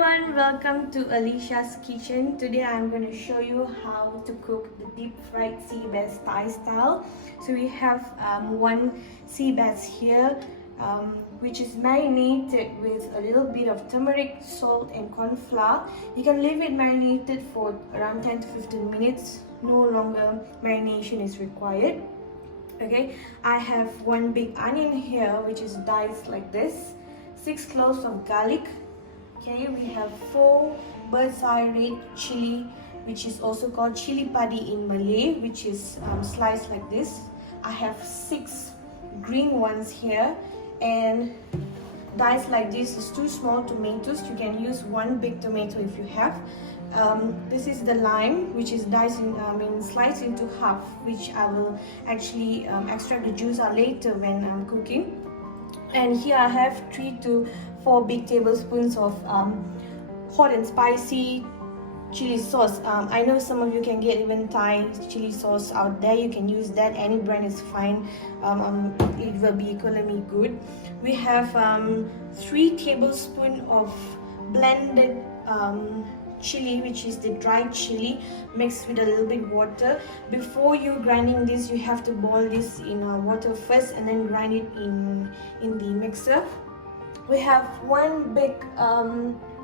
everyone, welcome to Alicia's kitchen. Today I'm going to show you how to cook the deep fried sea bass Thai style. So we have one sea bass here, which is marinated with a little bit of turmeric, salt and corn flour. You can leave it marinated for around 10 to 15 minutes. No longer marination is required. Okay, I have one big onion here which is diced like this, 6 cloves of garlic. Okay, we have 4 bird's eye red chili, which is also called chili padi in Malay, which is sliced like this. I have 6 green ones here, and diced like this is 2 small tomatoes. You can use 1 big tomato if you have. This is the lime, which is diced sliced into half, which I will actually extract the juice out later when I'm cooking. And here I have 3 to 4 big tablespoons of hot and spicy chili sauce. I know some of you can get even Thai chili sauce out there. You can use that, any brand is fine. It will be economy good. We have 3 tablespoons of blended chili, which is the dried chili mixed with a little bit water. Before you grinding this, you have to boil this in water first and then grind it in the mixer. We have 1 big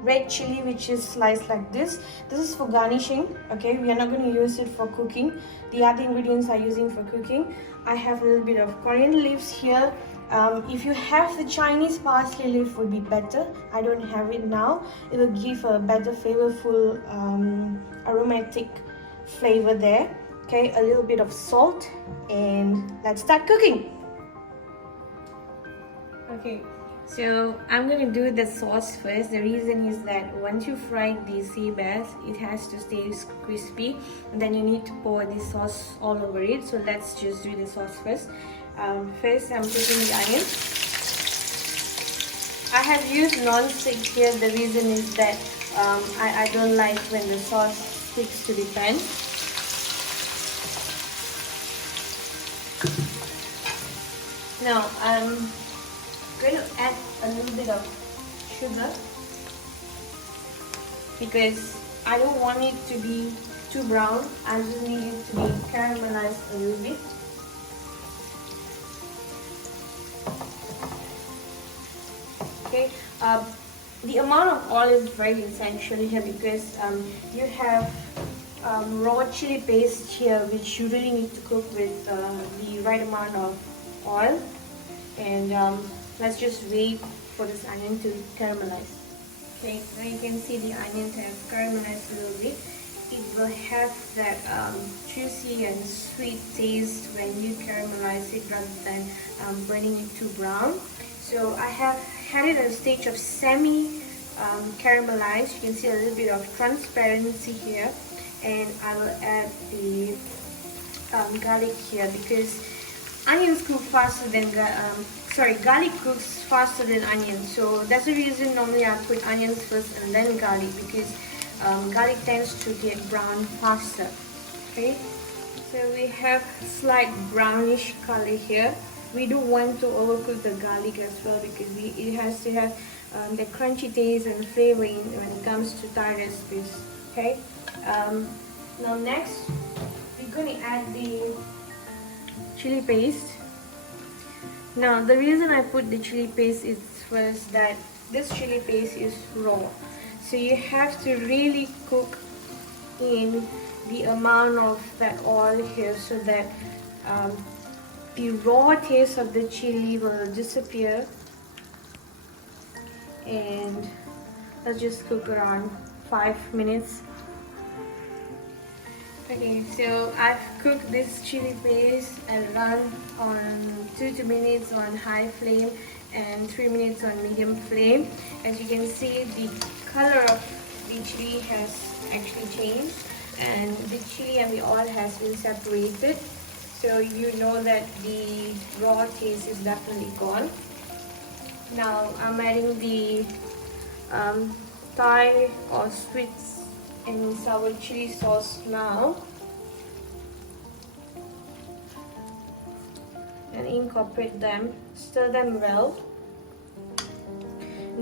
red chili, which is sliced like this. This is for garnishing. Okay, we are not going to use it for cooking. The other ingredients are using for cooking. I have a little bit of coriander leaves here. If you have the Chinese parsley leaf, would be better. I don't have it now. It will give a better flavorful aromatic flavor there. Okay, a little bit of salt, and let's start cooking. Okay, so I'm gonna do the sauce first. The reason is that once you fry the sea bass, it has to stay crispy, and then you need to pour the sauce all over it. So let's just do the sauce first. First, I'm putting the onion. I have used non-stick here. The reason is that I don't like when the sauce sticks to the pan. Now I'm going to add a little bit of sugar because I don't want it to be too brown. I just need it to be caramelized a little bit. Okay, the amount of oil is very essential here because you have raw chili paste here, which you really need to cook with the right amount of oil. And let's just wait for this onion to caramelize. Okay, now you can see the onions have caramelized a little bit. It will have that juicy and sweet taste when you caramelize it rather than burning it too brown. So I have had it at a stage of semi caramelized. You can see a little bit of transparency here, and I will add the garlic here because onions cook faster than garlic cooks faster than onions. So that's the reason normally I put onions first and then garlic, because garlic tends to get brown faster. Okay, so we have slight brownish color here. We don't want to overcook the garlic as well because it has to have the crunchy taste and flavor when it comes to Thai recipes. Okay, now next we're going to add the chili paste. Now the reason I put the chili paste is first that this chili paste is raw, so you have to really cook in the amount of that oil here so that the raw taste of the chili will disappear. And let's just cook around 5 minutes. Okay, so I've cooked this chili paste around on 2 minutes on high flame and 3 minutes on medium flame. As you can see, the color of the chili has actually changed, and the chili and the oil has been separated. So you know that the raw taste is definitely gone. Now I'm adding the Thai or sweet and sour chili sauce now, and incorporate them, stir them well.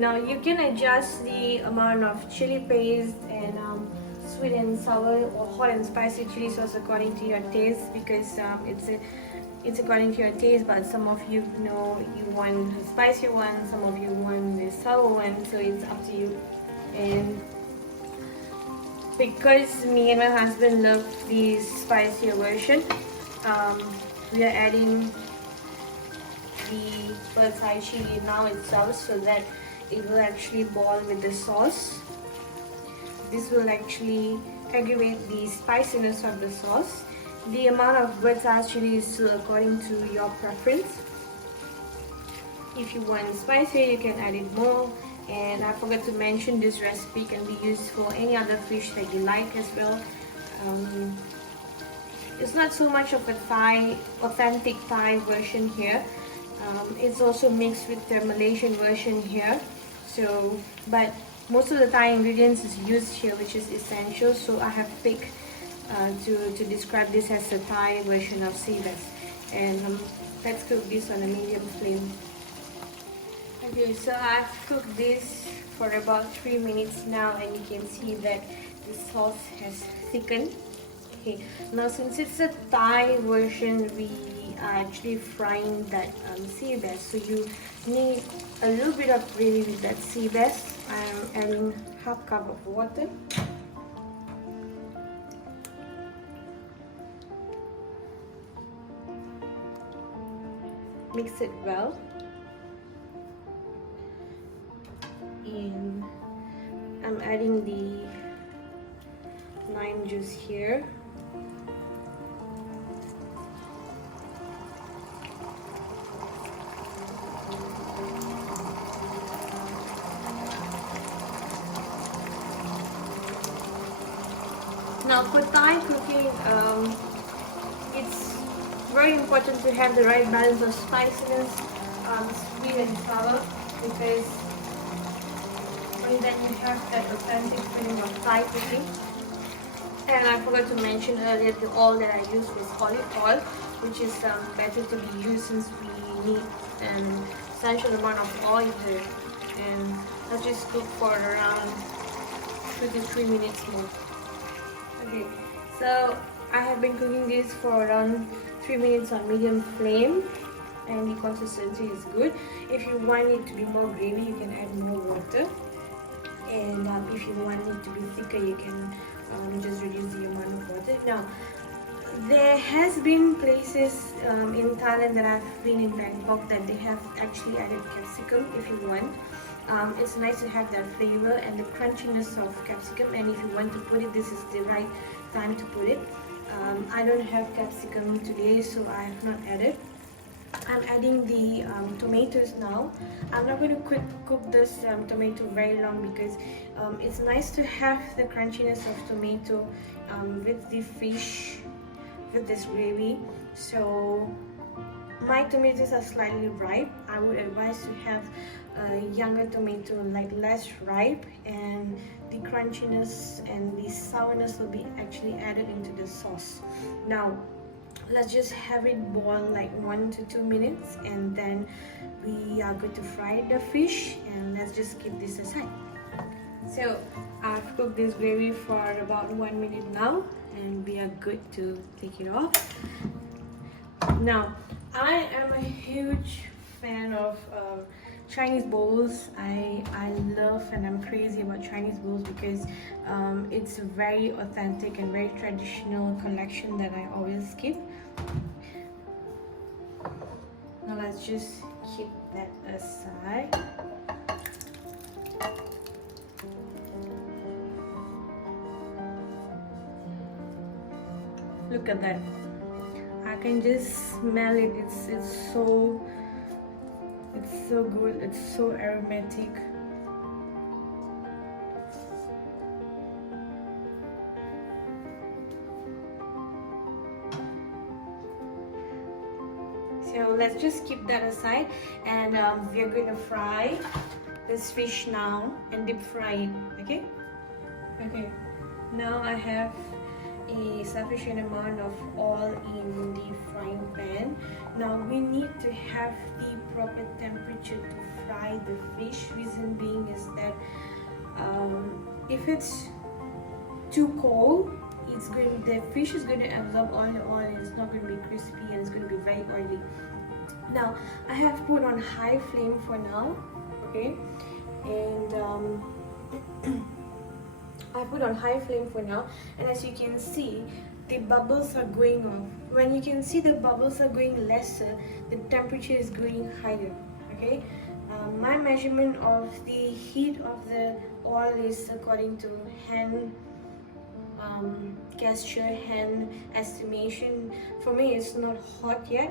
Now you can adjust the amount of chili paste and sweet and sour or hot and spicy chili sauce according to your taste, because it's according to your taste, but some of you know you want the spicy one, some of you want the sour one, so it's up to you. And because me and my husband love the spicier version, we are adding the bird's eye chili now itself, so that it will actually boil with the sauce. This will actually aggravate the spiciness of the sauce. The amount of bird's eye chili is according to your preference. If you want spicy, you can add it more. And I forgot to mention, this recipe can be used for any other fish that you like as well. It's not so much of a authentic Thai version here. It's also mixed with the Malaysian version here. So, but most of the Thai ingredients is used here, which is essential. So I have picked to describe this as a Thai version of Seabass. And let's cook this on a medium flame. Okay, so I've cooked this for about 3 minutes now, and you can see that the sauce has thickened. Okay, now since it's a Thai version, we are actually frying that Seabass, so you need a little bit of gravy with that Seabass. I'm adding half cup of water. Mix it well. And I'm adding the lime juice here. Now for Thai cooking, it's very important to have the right balance of spiciness, sweet and sour, because only then you have that authentic feeling of Thai cooking. And I forgot to mention earlier, the oil that I used was olive oil, which is better to be used since we need an essential amount of oil here. And let's just cook for around 2 to 3 minutes more. Okay, so I have been cooking this for around 3 minutes on medium flame, and the consistency is good. If you want it to be more gravy, you can add more water, and if you want it to be thicker, you can just reduce the amount of water. Now, there has been places in Thailand that I've been in Bangkok that they have actually added capsicum if you want. It's nice to have that flavor and the crunchiness of capsicum, and if you want to put it, this is the right time to put it. I don't have capsicum today, so I have not added. I'm adding the tomatoes now. I'm not going to cook this tomato very long, because it's nice to have the crunchiness of tomato with the fish, with this gravy. So my tomatoes are slightly ripe. I would advise to have a younger tomato, like less ripe, and the crunchiness and the sourness will be actually added into the sauce. Now let's just have it boil like 1 to 2 minutes, and then we are going to fry the fish, and let's just keep this aside. So I've cooked this gravy for about 1 minute now, and we are good to take it off. Now, I am a huge fan of Chinese bowls. I love and I'm crazy about Chinese bowls, because it's a very authentic and very traditional collection that I always keep. Now let's just keep that aside. Look at that. I can just smell it. It's so good. It's so aromatic. So let's just keep that aside, and we're going to fry this fish now and deep fry it. Okay. Now I have a sufficient amount of oil in the frying pan. Now we need to have the proper temperature to fry the fish. Reason being is that if it's too cold, the fish is going to absorb all the oil and it's not going to be crispy and it's going to be very oily. Now I have put on high flame for now, okay, and I put on high flame for now, and as you can see, the bubbles are going off. When you can see the bubbles are going lesser, the temperature is going higher, okay. My measurement of the heat of the oil is according to hand gesture, hand estimation. For me, it's not hot yet.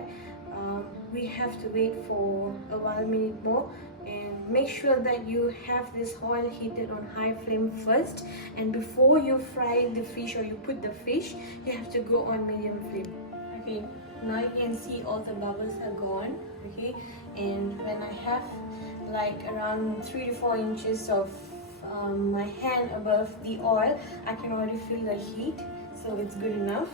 We have to wait for a while, minute more, and make sure that you have this oil heated on high flame first, and before you fry the fish or you put the fish, you have to go on medium flame. Okay, now you can see all the bubbles are gone, okay, and when I have like around 3 to 4 inches of my hand above the oil, I can already feel the heat, so it's good enough.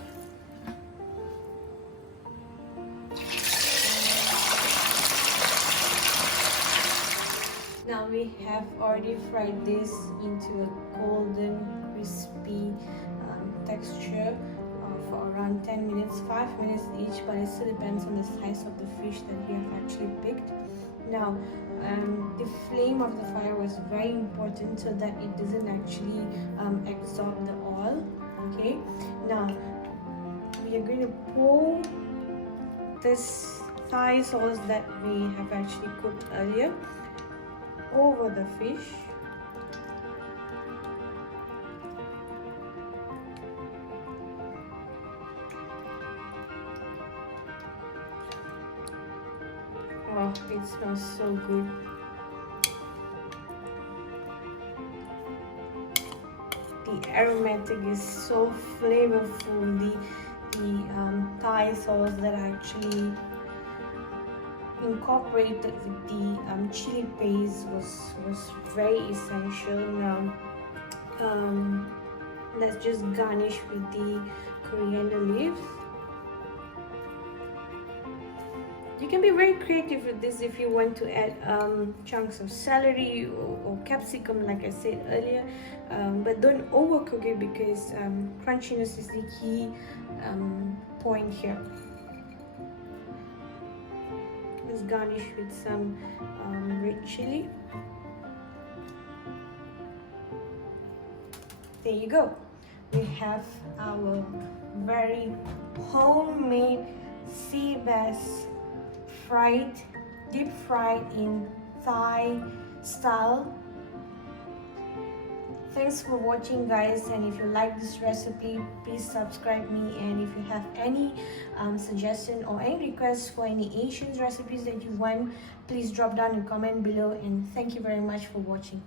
Now we have already fried this into a golden crispy texture for around 10 minutes, 5 minutes each, but it still depends on the size of the fish that you have actually picked. Now the flame of the fire was very important so that it doesn't actually absorb the oil, okay. Now we are going to pour this Thai sauce that we have actually cooked earlier over the fish. Oh, it smells so good. The aromatic is so flavorful. The Thai sauce that I actually incorporated with the chili paste was very essential. Now let's just garnish with the coriander leaves. You can be very creative with this if you want to add chunks of celery or capsicum, like I said earlier, but don't overcook it because crunchiness is the key point here. Let's garnish with some red chilli. There you go. We have our very homemade sea bass deep fried in Thai style. Thanks for watching, guys, and if you like this recipe, please subscribe me, and if you have any suggestion or any requests for any Asian recipes that you want, please drop down and comment below, and thank you very much for watching.